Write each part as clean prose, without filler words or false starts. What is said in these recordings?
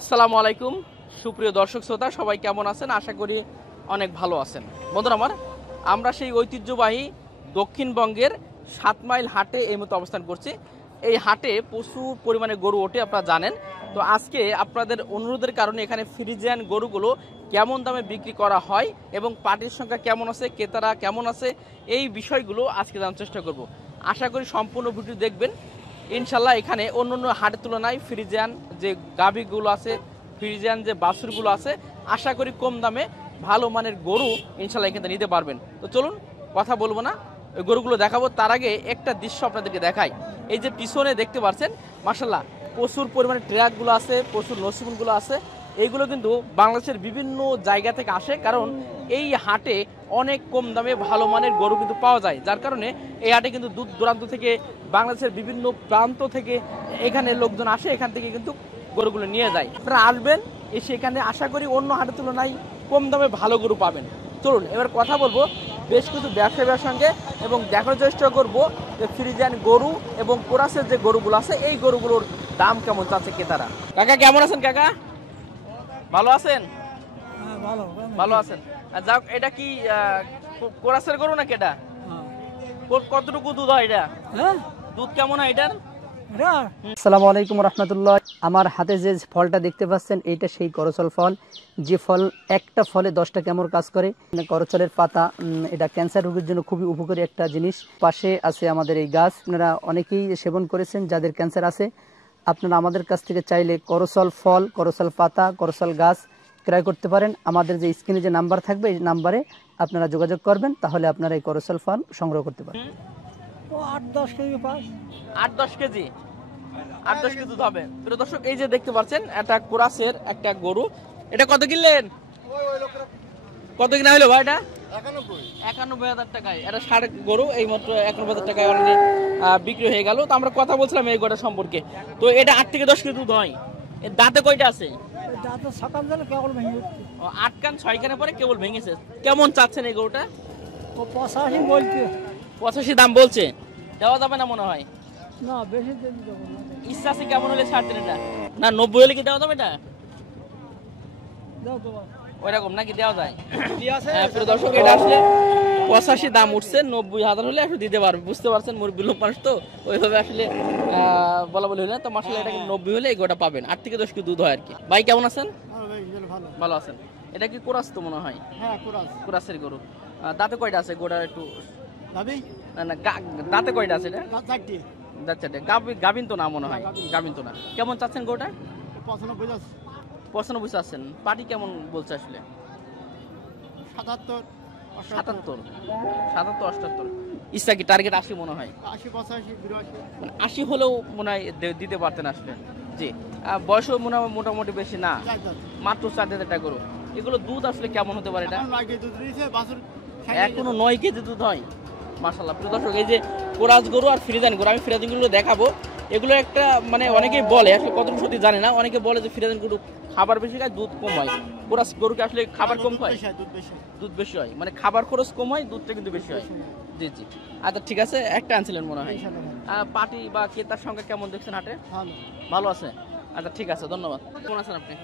আসসালামু আলাইকুম সুপ্রিয় দর্শক শ্রোতা, সবাই কেমন আছেন? আশা করি অনেক ভালো আছেন। বন্ধুরা আমার, আমরা সেই ঐতিহ্যবাহী দক্ষিণবঙ্গের 7 মাইল হাটে এই মতো অবস্থান করছি। এই হাটে প্রচুর পরিমাণে গরু ওঠে, আপনারা জানেন। তো আজকে আপনাদের অনুরোধের কারণে এখানে ফ্রিজিয়ান গরুগুলো কেমন দামে বিক্রি করা হয় এবং পাটির সংখ্যা কেমন আছে, ক্রেতারা কেমন আছে, এই বিষয়গুলো আজকে জানার চেষ্টা করব। আশা করি সম্পূর্ণ ভিডিও দেখবেন। ইনশাল্লাহ এখানে অন্য অন্য হাটের তুলনায় ফ্রিজিয়ান যে গাভীগুলো আছে, ফ্রিজিয়ান যে বাছুরগুলো আছে, আশা করি কম দামে ভালো মানের গরু ইনশাল্লাহ এখানে নিতে পারবেন। তো চলুন, কথা বলবো না, ওই গরুগুলো দেখাবো। তার আগে একটা দৃশ্য আপনাদেরকে দেখাই। এই যে পিছনে দেখতে পাচ্ছেন, মাশাল্লাহ প্রচুর পরিমাণে ট্রাকগুলো আছে, প্রচুর নসিবুলগুলো আছে। এইগুলো কিন্তু বাংলাদেশের বিভিন্ন জায়গা থেকে আসে, কারণ এই হাটে অনেক কম দামে ভালো মানের গরু কিন্তু পাওয়া যায়। যার কারণে এই হাটে কিন্তু দূর দূরান্ত থেকে, বাংলাদেশের বিভিন্ন প্রান্ত থেকে এখানে লোকজন আসে, এখান থেকে কিন্তু গরুগুলো নিয়ে যায়। আপনারা আসবেন, এসে এখানে আশা করি অন্য হাটের তুলনায় কম দামে ভালো গরু পাবেন। চলুন এবার কথা বলবো বেশ কিছু ব্যবসায়ীর সঙ্গে এবং দেখার চেষ্টা করবো যে ফ্রিজিয়ান গরু এবং কোরাসের যে গরুগুলো আছে, এই গরুগুলোর দাম কেমন চাচ্ছে ক্রেতারা। কাকা কেমন আছেন? কাকা ভালো আছেন? ভালো আছেন। যাক, এটা কি কোরাসের গরু নাকি? এটা কতটুকু দুধ হয়? এটা দুধ কেমন হয় এটার? আসসালামু আলাইকুম রহমতুল্লাহ। আমার হাতে যে ফলটা দেখতে পাচ্ছেন, এইটা সেই করচল ফল, যে ফল একটা ফলে 10টা কেমন কাজ করে। করচলের পাতা, এটা ক্যান্সার রোগের জন্য খুবই উপকারী একটা জিনিস। পাশে আছে আমাদের এই গাছ, আপনারা অনেকেই সেবন করেছেন যাদের ক্যান্সার আছে। আপনারা আমাদের কাছ থেকে চাইলে করচল ফল, করচল পাতা, করচল গাছ ক্রয় করতে পারেন। আমাদের যে স্ক্রিনে যে নাম্বার থাকবে, এই নাম্বারে আপনারা যোগাযোগ করবেন, তাহলে আপনারা এই করচল ফল সংগ্রহ করতে পারেন। 8-10 কেজি পাস, 8-10 কেজি, 8-10 কেজি দুধ হবে। প্রিয় দর্শক, এই যে দেখতে পাচ্ছেন, এটা কোরাসের একটা গরু। এটা কত কিনলেন? কত কিনা হলো ভাই? এটা 91,000 টাকায়। এটা ষাঁড় গরু, এই মাত্র 91,000 টাকায় অলরেডি বিক্রি হয়ে গেল। তো আমরা কথা বলছিলাম এই গরুটা সম্পর্কে। তো এটা 8 থেকে 10 কেজি দুধ হয়। এর দাঁতে কয়টা আছে? দাঁতে সকাল দিলে কেবল ভেঙে যাচ্ছে। 8 কান 6 কানের পরে কেবল ভেঙেছে। কেমন চাচ্ছেন এই গরুটা? ও 85 বলছে। 85 দাম বলছে। দেওয়া যাবে না মনে হয়? না, বেশি দিন দেবো না। ইচ্ছা আছে কেমন হলে ছাড়তেন এটা? না 90 হলে কি দেওয়া যাবে? এটা দাও তো বাবা। ওইরকম নাকি দেওয়া যায়? হ্যাঁ প্রিয় দর্শক, এটা আসলে 85 দাম উঠছে, 90,000 হলে একটু দিতে পারবে। বুঝতে পারছেন, মুরব্বী লোক মানুষ তো ওইভাবে আসলে বলা বলি না। তো মাসাল্লাহ এটা 90 হলে এই গোটা পাবেন। 8 থেকে 10 কেজি দুধ হয় আর কি। ভাই কেমন আছেন? ভালো আছেন। এটা কি কোরাস তো মনে হয়? হ্যাঁ, কোরাস। কোরাসের গরু। দাঁতে কয়টা আছে গোটা? একটু দাবি না, দাঁতে কয়টা আছে এটা? চারটি। দাঁতে গাভিন তো না মনে হয়, গাভিন তো না। কেমন চাচ্ছেন গোটা? 95 চাচ্ছেন। পাটি কেমন বলছে আসলে? 77, 78। ইচ্ছা কি টার্গেট 80 মনে হয়? 80, 85, 82। মানে 80 হলেও মনে হয় দিতে পারতেন আসলে। জি, বয়সও মোটামুটি বেশি না, মাত্র 4 দাঁতের একটা গরু। এগুলো দুধ আসলে কেমন হতে পারে? এটা এখনো 9 কেজি দুধ হয়। মাশাআল্লাহ। প্রিয় দর্শক, এই যে কোরাস গরু আর ফ্রিজিয়ান গরু, আমি ফ্রিজিয়ান গরু দেখাবো। এগুলো একটা মানে অনেকেই বলে, আসলে কতটুকু সত্যি জানে না, অনেকে বলে যে ফ্রিজিয়ান গরু খাবার বেশি খায়, দুধ কম হয়। কোরাস গরুকে আসলে খাবার কম খায়, দুধ বেশি হয়, মানে খাবার খরচ কম হয়, দুধটা কিন্তু বেশি হয়। জি জি, আচ্ছা ঠিক আছে। একটা আনছিলেন মনে হয়। পাটি বা ক্রেতার সংখ্যা কেমন দেখছেন হাটে? ভালো আছে। আচ্ছা ঠিক আছে, ধন্যবাদ। কেমন আছেন আপনি?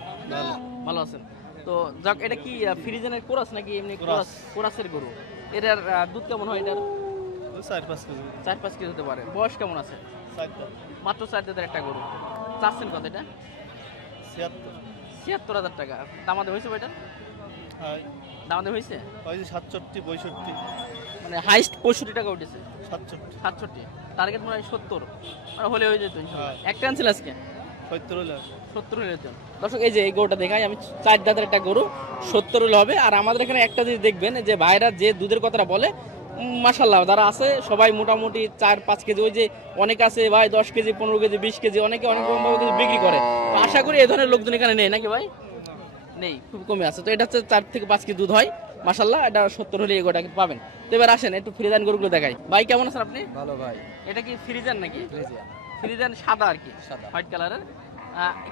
ভালো আছেন। তো যাক, এটা কি ফ্রিজিয়ানের কোরাস নাকি এমনি কোরাসের গরু? এটার দুধ কেমন হয়? এটার 4-5 কেজি হতে পারে। বয়স কেমন আছে? মাত্র 4 দাঁতের একটা গরু। চাচ্ছেন কত এটা? 76,000 টাকা। দামাদে হয়েছে ভাইটা? দামাদে হয়েছে 67-62, মানে হাইস্ট 65 টাকা উঠেছে। 67 টার্গেট মনে হয় 70, মানে হলে হয়ে যেত ইনশাআল্লাহ। একটা আনছিল আজকে 70 হলে যেত। দর্শক, এই যে এই গরুটা দেখাই আমি, 4 দাঁতের একটা গরু, 70 হলে হবে। আর আমাদের এখানে একটা জিনিস দেখবেন, যে ভাইরা যে দুধের কথাটা বলে, মাশাআল্লাহ যারা আছে সবাই মোটামুটি 4-5 কেজি, ওই যে অনেক আছে ভাই 10 কেজি, 15 কেজি, 20 কেজি, অনেকে অনেক রকম ভাবে বিক্রি করে। তো আশা করি এই ধরনের লোকজন এখানে নেই নাকি ভাই? নেই, খুব কমে আছে। তো এটা হচ্ছে 4 থেকে 5 কেজি দুধ হয়। মাশাআল্লাহ, এটা 70 হলে এই গরুটা পাবেন। তো এবার আসেন একটু ফ্রিজিয়ান গরুগুলো দেখাই। ভাই কেমন আছেন আপনি? ভালো ভাই। এটা কি ফ্রিজিয়ান নাকি? ফ্রিজিয়ান সাদা আর কি, হোয়াইট কালারের।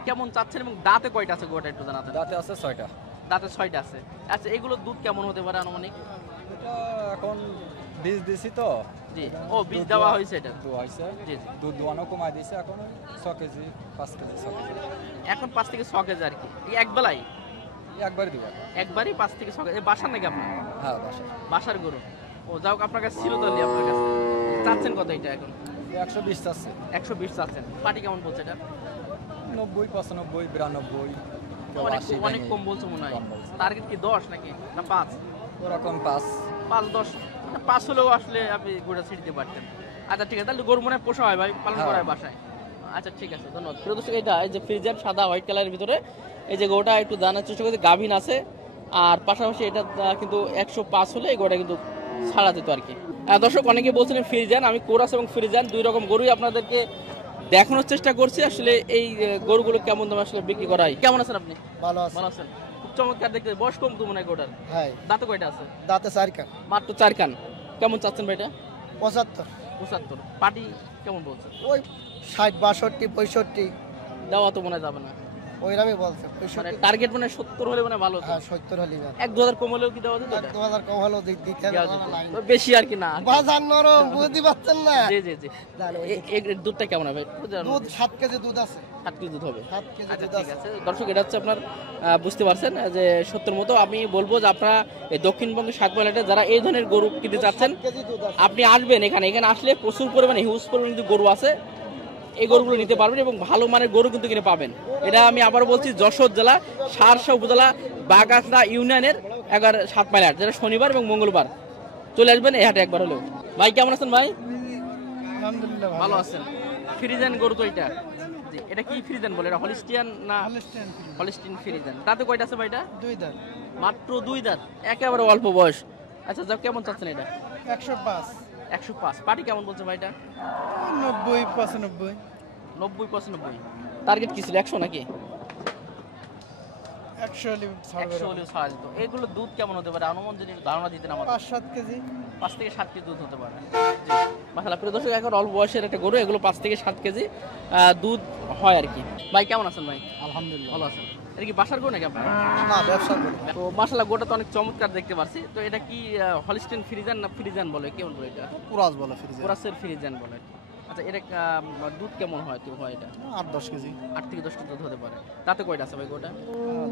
কেমন চাচ্ছেন এবং দাঁতে কয়টা আছে গোটা একটু জানাতে? দাঁতে আছে 6টা। দাঁতে 6টা আছে। আচ্ছা, এগুলো দুধ কেমন হতে পারে আনুমানিক? এটা এখন বীজ দিছি তো, জি, ও বীজ দেওয়া হয়েছে এটা। দোয়া হয়েছে, জি জি। দুধ দোয়ানো কমাই দিয়েছে, এখন 6 কেজি 5 কেজি 6 কেজি এখন 5 থেকে 6 কেজি আর কি, এই এক বেলাই একবারই দেওয়া। একবারই 5 থেকে 6 কেজি। এই বাসার নাকি আপনার? হ্যাঁ বাসা বাসার গরু। ও যাও, আপনার কাছে ছিল তাহলে আপনার কাছে। চাচ্ছেন কত এটা এখন? 120 চাচ্ছে, 120 চাচ্ছেন। পাটি কেমন বলছে এটা? 90 95 92 কেউ অনেক 80 অনেক কম বলছে মনে হয়। টার্গেট কি 10 নাকি না 5? ওরকম 5 5 10, 5 হলেও আসলে আপনি গোটা ছেড়ে দিতে পারতেন। আচ্ছা ঠিক আছে, তাহলে গরু মনে হয় পোষা হয় ভাই, পালন করা হয় বাসায়। আচ্ছা ঠিক আছে, ধন্যবাদ। প্রিয় দর্শক, এটা এই যে ফ্রিজিয়ান সাদা হোয়াইট কালারের ভিতরে এই যে গরুটা একটু জানার চেষ্টা করছি, গাভিন আছে আর পাশাপাশি এটা কিন্তু 105 হলে এই গরুটা কিন্তু ছাড়া যেত আর কি। দর্শক, অনেকে বলছিলেন ফ্রিজিয়ান, আমি কোরাস এবং ফ্রিজিয়ান দুই রকম গরুই আপনাদেরকে দেখানোর চেষ্টা করছি। আসলে এই গরুগুলো কেমন দামে আসলে বিক্রি করা হয়। কেমন আছেন আপনি? ভালো আছে। ভালো আছেন? খুব চমৎকার দেখতে। বয়স কম তো মনে হয় গরুটার? হ্যাঁ, দাঁতে কয়টা আছে? দাঁতে 4 কান। মাত্র 4 কান। কেমন চাচ্ছেন ভাই এটা? 75। 75। পাটি কেমন বলছে? ওই 60 62 65 দেওয়া তো মনে হয় যাবে না, ওই নামই বলছে। মানে 65 টার্গেট মানে 70 হলে মানে ভালো হতো। হ্যাঁ 70 হলি না। 1-2000 কম হলেও কি দেওয়া যেত? 2000 কম হলো দিতে দেওয়া যেত। তো বেশি আর কি না। বাজার নরম, বুঝতে পারছেন না? জি জি জি। এর দুধটা কেমন হবে? দুধ 7 কেজি দুধ আছে। 7 কেজি দুধ হবে। 7 কেজি আচ্ছা দুধ ঠিক আছে। আছে দর্শক, এটা হচ্ছে আপনার বুঝতে পারছেন যে 70 মতো। আমি বলবো যে আপনারা এই দক্ষিণবঙ্গের শাকবালাটে যারা এই ধরনের গরু কিনতে চাচ্ছেন, 7 কেজি দুধ আছে। আপনি আসবেন এখানে আসলে প্রচুর পরিমাণে হিউজ পরিমাণে কিন্তু গরু আছে, এই গরুগুলো নিতে পারবেন এবং ভালো মানের গরু কিন্তু কিনে পাবেন। এটা আমি আবার বলছি, যশোর জেলা সারসা উপজেলা বাগাসনা ইউনিয়নের 7 মাইল হাট, যেটা শনিবার এবং মঙ্গলবার। চলে আসবেন এই হাটে একবার হলেও। ভাই কেমন আছেন ভাই? আলহামদুলিল্লাহ ভালো আছেন। ফ্রিজিয়ান গরু তো এটা। জি, এটা কি ফ্রিজিয়ান বলে? এটা হলিস্টিয়ান না? Holstein Friesian. তাতে কয়টা আছে ভাই এটা? 2 দাঁত। মাত্র 2 দাঁত, একেবারে অল্প বয়স। আচ্ছা যাও, কেমন চাচ্ছেন এটা? 105 105। পাটি কেমন বলছে ভাই এটা? 90 95 90 95। টার্গেট কি ছিল 100 নাকি? 100 হলি 100 হলেও ছাড়া যেত। এগুলো দুধ কেমন হতে পারে অনুমান যদি একটু ধারণা দিতেন আমাদের? 5-7 কেজি। 5 থেকে 7 কেজি দুধ হতে পারে। জি মাশাআল্লাহ, প্রিয় দর্শক, এখন অল্প বয়সের একটা গরু, এগুলো 5 থেকে 7 কেজি দুধ হয় আর কি। ভাই কেমন আছেন ভাই? আলহামদুলিল্লাহ। ভালো আছেন। এটা কি বাসার গরু নাকি আপনার? না, ব্যবসা করি। তো মাশাআল্লাহ, গোটা তো অনেক চমৎকার দেখতে পাচ্ছি। তো এটা কি হলিস্টিন ফ্রিজিয়ান না ফ্রিজিয়ান বলে, কেমন বলে এটা? পুরাজ বলে ফ্রিজে। কোরাসের ফ্রিজিয়ান বলে। আচ্ছা, এটা দুধ কেমন হয় তো হয় এটা? 8-10 কেজি। 8 থেকে 10 দুধ হতে পারে। তাতে কয়টা আছে ভাই গোটা?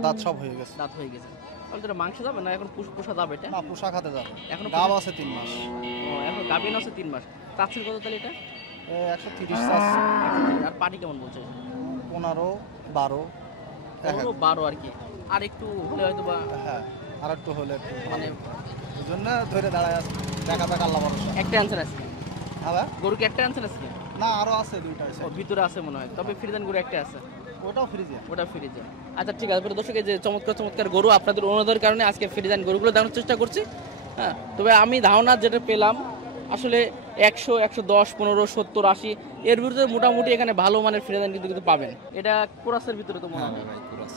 দাঁত সব হয়ে গেছে। দাঁত হয়ে গেছে। তাহলে তো এটা মাংস যাবে না, এখন পোষা যাবে এটা? না, পোশাক হাতে যাবে। এখনো গাব আছে 3 মাস। ও, এখন গাভিন আছে 3 মাস। চাচ্ছেন কত তাহলে এটা? 130 আছে। আর পাটি কেমন বলছে? 15 12। 12 আর কি। আর একটু হলে হয়তো বা হ্যাঁ, আর একটু হলে একটু মানে এই জন্য ধরে দাঁড়ায় আছে। দেখা যাক আল্লাহ ভরসা। একটা আনছেন আজকে? আবার গরু কি একটা আনছেন আজকে? না, আরো আছে 2টা আছে। ও, ভিতরে আছে মনে হয়। তবে ফ্রিজিয়ান গরু একটা আছে, ওটাও ফ্রিজে। ওটা ফ্রিজে। আচ্ছা ঠিক আছে, দর্শক, এই যে চমৎকার চমৎকার গরু আপনাদের অনুরোধের কারণে আজকে ফ্রিজিয়ান গরুগুলো দেখানোর চেষ্টা করছি। হ্যাঁ, তবে আমি ধারণা যেটা পেলাম আসলে 100 110 15 70 80 এর ভিতরে মোটামুটি এখানে ভালো মানের ফ্রিজিয়ান কিন্তু পাবেন। এটা কোরাসের ভিতরে তো মনে হয়। ভাই পুরাস।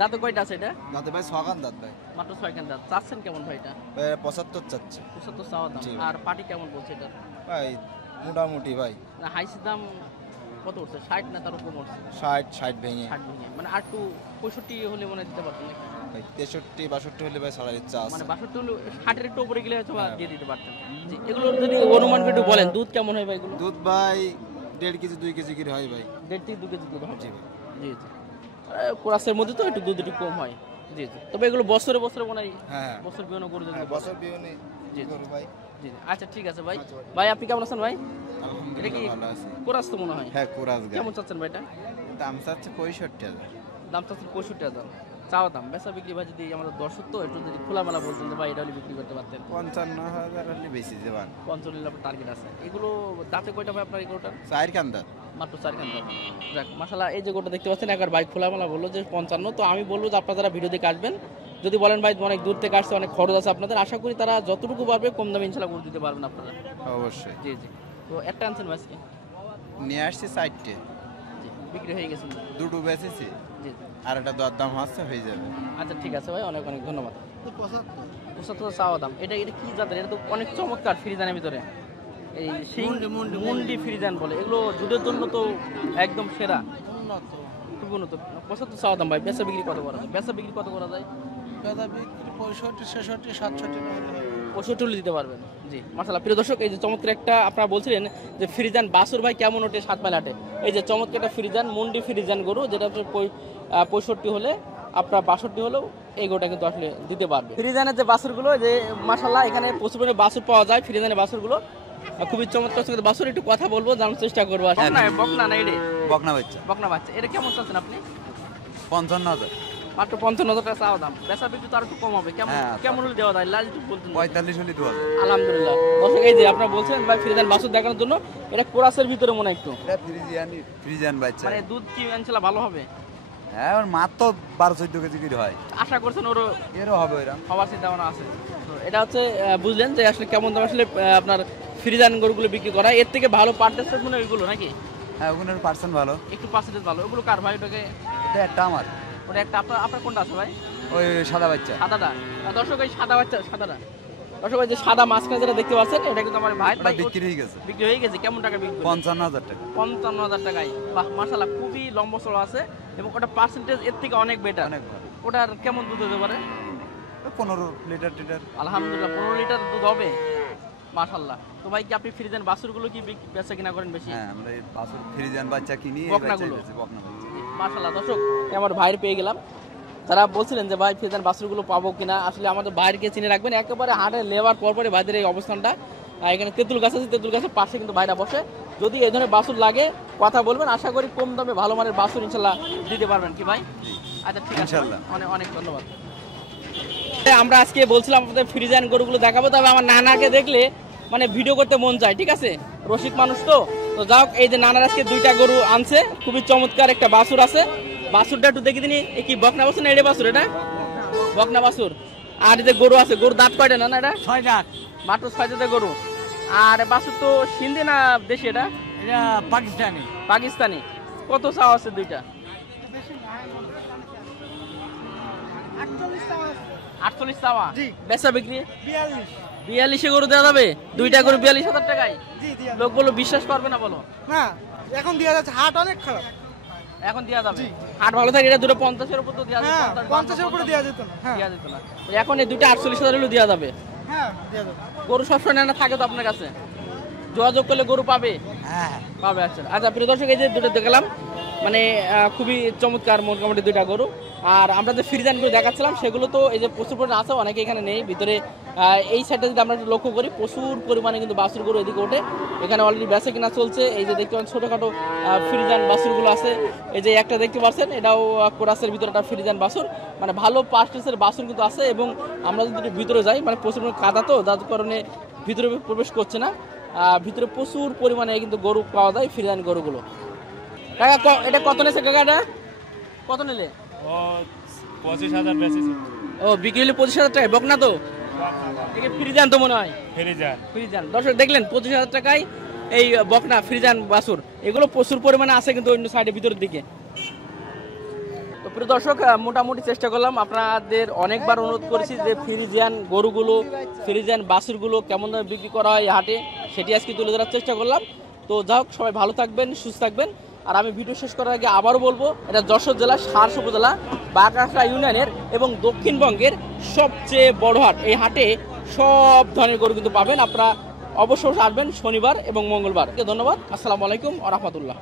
দাঁতে কয়টা আছে এটা? দাঁতে ভাই 6 কান দাঁত ভাই। মাত্র 6 খান দাঁত। চাচ্ছেন কেমন ভাই এটা? 75 চাচ্ছে 75 চাওয়া দাম। জি। আর পাটি কেমন বলছে এটা? ভাই মোটামুটি ভাই না, হাইস দাম কত উঠছে? 60 না তার উপর উঠছে? 60 ভেঙে 60 ভেঙে মানে আর একটু 65 হলে মনে হয় দিতে পারতেন নাকি? ভাই 63 62 হলে ভাই ছাড়ার ইচ্ছা আছে। মানে 62 হলে 60 এর একটু উপরে গেলে হয়তো বা দিয়ে দিতে পারতেন। জি, এগুলো যদি অনুমান করে একটু বলেন, দুধ কেমন হয় ভাই এগুলো? দুধ ভাই 1.5 কেজি 2 কেজি করে হয় ভাই। 1.5 থেকে 2 কেজি দুধ হয়। জি ভাই। জি জি। কোরাসের মধ্যে তো একটু দুধ একটু কম হয়। জি জি। তবে এগুলো বছরে বছরে মনে হয় হ্যাঁ বছর বিহন গরু যদি হ্যাঁ, বছর বিহনে জি গরু ভাই। জি জি। আচ্ছা ঠিক আছে ভাই। ভাই আপনি কেমন আছেন ভাই? এটা কি আলহামদুলিল্লাহ ভালো আছে। কোরাস তো মনে হয়। হ্যাঁ, কুরাজ গায়। কেমন চাচ্ছেন ভাই এটা? দাম চাচ্ছে 65,000। দাম চাচ্ছেন 65,000 চাওয়া দাম। বেচা বিক্রি ভাই যদি আমাদের দর্শক তো একটু যদি খোলামেলা বলতেন যে ভাই এটা হলে বিক্রি করতে পারতেন। 55,000 হলে বেশি দেবান। 55 টার্গেট আছে। এগুলো দাঁতে কয়টা ভাই আপনার এগুলোটার? 4 কান দাঁত। মাত্র 4 খান দাঁত। যাক মাশাআল্লাহ, এই যে গোটা দেখতে পাচ্ছেন একবার বাইক খোলামেলা বললো যে 55। তো আমি বলবো যে আপনারা যারা ভিডিও দেখে আসবেন, যদি বলেন ভাই অনেক দূর থেকে আসছে অনেক খরচ আছে আপনাদের, আশা করি তারা যতটুকু পারবে কম দামে ইনশাআল্লাহ করে দিতে পারবেন আপনারা। অবশ্যই। জি জি। তো একটা আনছেন আজকে? নিয়ে আসছি 4টে। জি, বিক্রি হয়ে গেছে? দুটো বেচেছি। জি জি। আর একটা দর দাম হচ্ছে হয়ে যাবে। আচ্ছা ঠিক আছে ভাই, অনেক অনেক ধন্যবাদ। 75 চাওয়া দাম। এটা এটা কি জাতের? এটা তো অনেক চমৎকার ফ্রিজানের ভিতরে। এই মুন্ডি ফ্রিজান বলে। এগুলো দুধের জন্য তো একদম সেরা, খুব উন্নত। 75 চাওয়া দাম ভাই। বেচা বিক্রি কত করা যায়? বেচা বিক্রি কত করা যায়? 65 66 67 65 হলে দিতে পারবেন। জি মাশাআল্লাহ। প্রিয় দর্শক, এই যে চমৎকার একটা আপনারা বলছিলেন যে ফ্রিজান বাছুর ভাই কেমন ওঠে 7 মাইল হাটে, এই যে চমৎকার একটা ফ্রিজান মুন্ডি ফ্রিজান গরু, যেটা হচ্ছে 65 হলে আপনার 62 হলেও এই গরুটা কিন্তু আসলে দিতে পারবে। ফ্রিজানের যে বাছুরগুলো, যে মাশাআল্লাহ এখানে প্রচুর পরিমাণে বাছুর পাওয়া যায়, ফ্রিজানের বাছুরগুলো খুবই চমৎকার চমৎকার বাছুর। একটু কথা বলবো, জানার চেষ্টা করবো। বকনা না এটা? বকনা বাচ্চা বকনা বাচ্চা। এটা কেমন চাচ্ছেন আপনি? 55,000। মাত্র 55,000 টাকা চাওয়া দাম। বেচা বিক্রি তো আর একটু কম হবে। কেমন হ্যাঁ, কেমন হলে দেওয়া যায়? লাল একটু বলতেন। 45 হলে দেওয়া যাবে। আলহামদুলিল্লাহ। দর্শক, এই যে আপনারা বলছেন ভাই ফ্রিজান বাছুর দেখানোর জন্য, এটা কোরাসের ভিতরে মনে হয় একটু, এটা ফ্রিজিয়ান বাচ্চা। মানে দুধ কি ইনশাআল্লাহ ভালো হবে? হ্যাঁ, ওর মাত্র 12-14 কেজি করে হয়। আশা করছেন ওরও এরও হবে ওইরকম। হওয়ার চিন্তা ভাবনা আছে? তো এটা হচ্ছে বুঝলেন যে আসলে কেমন দাম আসলে আপনার ফ্রিজান গরুগুলো বিক্রি করা। এর থেকে ভালো পার্সেন্টেজ মনে হয় ওইগুলো নাকি? হ্যাঁ, ওগুলোর পার্সেন্ট ভালো। একটু পার্সেন্টেজ ভালো। ওগুলো কার ভাই? ওটাকে এটা একটা আমার, ওটা একটা আপনার কোনটা আছে ভাই? ওই সাদা বাচ্চা। সাদাটা? দর্শক, এই সাদা বাচ্চা সাদাটা, দর্শক এই যে সাদা মাঝখানে যেটা দেখতে পাচ্ছেন, এটা কিন্তু আমার ভাই ওটা বিক্রি হয়ে গেছে। বিক্রি হয়ে গেছে। কেমন টাকা বিক্রি? 55,000 টাকা। 55,000 টাকায়। বাহ মাশাআল্লাহ, খুবই লম্বা চড়া আছে এবং ওটা পার্সেন্টেজ এর থেকে অনেক বেটার। অনেক ভালো। ওটার কেমন দুধ হতে পারে? 15 লিটার টিটার। আলহামদুলিল্লাহ 15 লিটার দুধ হবে মাশাআল্লাহ। তো ভাই কি আপনি ফ্রিজেন বাছুরগুলো কি বেচা কিনা করেন বেশি? হ্যাঁ, আমরা এই বাছুর ফ্রিজিয়ান বাচ্চা কিনি, এই বকনাগুলো? বাচ্চা বকনা বাচ্চা। মাশাআল্লাহ। দর্শক, আমার ভাইয়ের পেয়ে গেলাম। যারা বলছিলেন যে ভাই ফ্রিজেন বাছুরগুলো পাবো কিনা, আসলে আমাদের ভাইকে চিনে রাখবেন। একেবারে হাটে লেবার পরপরে ভাইদের এই অবস্থানটা। এখানে তেঁতুল গাছ আছে, তেঁতুল গাছের পাশে কিন্তু ভাইরা বসে। যদি এই ধরনের বাছুর লাগে কথা বলবেন, আশা করি কম দামে ভালো মানের বাছুর ইনশাল্লাহ দিতে পারবেন কি ভাই? আচ্ছা ঠিক আছে, ইনশাআল্লাহ। অনেক অনেক ধন্যবাদ। আমরা আজকে বলছিলাম আপনাদের ফ্রিজিয়ান গরুগুলো দেখাবো, তবে আমার নানাকে দেখলে মানে ভিডিও করতে মন চায়, ঠিক আছে, রসিক মানুষ তো। তো যাও, এই যে নানার আজকে 2টা গরু আনছে, খুবই চমৎকার একটা বাছুর আছে। বাছুরটা একটু দেখি দিনি, কি বকনা বাছুর না এটা বাছুর? এটা বকনা বাছুর। আর এই যে গরু আছে, গরু দাঁত কয়টা না? এটা 6 দাঁত। মাত্র 6 দাঁতের গরু। আর বাছুর তো সিন্ধি না দেশি? এটা এটা পাকিস্তানি। পাকিস্তানি। কত চাওয়া আছে 2টা? 48 চাওয়া। বেচা বিক্রি 42 গরু দেওয়া যাবে? 2টা গরু 42,000 টাকায়? লোক বলো বিশ্বাস করবে না, বলো না এখন দেওয়া যাচ্ছে, হাট অনেক খারাপ। এখন দেওয়া যাবে? হাট ভালো থাকে, এটা 2টা 50-এর উপর তো দেওয়া যেত। হ্যাঁ 50-এর উপরে দেওয়া যেত না। হ্যাঁ দেওয়া যেত না। এখন এই 2টা 48,000 হলেও দেওয়া যাবে। হ্যাঁ দেওয়া যাবে। গরু সবসময় না থাকে তো আপনার কাছে, যোগাযোগ করলে গরু পাবে? হ্যাঁ পাবে। আচ্ছা আচ্ছা, প্রিয় দর্শক, এই যে 2টা দেখলাম, মানে খুবই চমৎকার মোটামুটি 2টা গরু। আর আমরা যে ফ্রিজানগুলো দেখাচ্ছিলাম সেগুলো তো এই যে প্রচুর পরিমাণে আছে, অনেকে এখানে নেই ভিতরে। এই সাইডটা যদি আমরা একটু লক্ষ্য করি, প্রচুর পরিমাণে কিন্তু বাছুর গরু এদিকে ওঠে। এখানে অলরেডি বেচা কিনা চলছে। এই যে দেখতে পাচ্ছেন ছোটোখাটো ফ্রিজান বাছুরগুলো আছে। এই যে একটা দেখতে পাচ্ছেন, এটাও কোরাসের ভিতরে একটা ফ্রিজান বাছুর, মানে ভালো পার্সেন্টেজের বাছুর কিন্তু আছে। এবং আমরা যদি ভিতরে যাই, মানে প্রচুর কাদা তো, যার কারণে ভিতরে প্রবেশ করছে না। ভিতরে প্রচুর পরিমাণে কিন্তু গরু পাওয়া যায়, ফ্রিজান গরুগুলো। কাকা এটা কত নিয়েছে? কাকা এটা কত নিলে? 25,000 বেচেছি। ও বিক্রি হলে 25,000 টাকায়? বকনা তো ফ্রিজান তো মনে হয়। ফ্রিজান। দর্শক দেখলেন 25,000 টাকায় এই বকনা ফ্রিজান বাছুর। এগুলো প্রচুর পরিমাণে আছে কিন্তু অন্য সাইডে ভিতরের দিকে। তো প্রিয় দর্শক, মোটামুটি চেষ্টা করলাম, আপনাদের অনেকবার অনুরোধ করেছি যে ফ্রিজিয়ান গরুগুলো, ফ্রিজিয়ান বাছুরগুলো কেমন দামে বিক্রি করা হয় হাটে, সেটি আজকে তুলে ধরার চেষ্টা করলাম। তো যাই হোক, সবাই ভালো থাকবেন, সুস্থ থাকবেন। আর আমি ভিডিও শেষ করার আগে আবারও বলবো, এটা যশোর জেলা সারস উপজেলা বাগাসা ইউনিয়নের এবং দক্ষিণবঙ্গের সবচেয়ে বড় হাট। এই হাটে সব ধরনের গরু কিন্তু পাবেন। আপনারা অবশ্যই আসবেন শনিবার এবং মঙ্গলবার। ধন্যবাদ। আসসালামু আলাইকুম ওয়া রাহমাতুল্লাহ।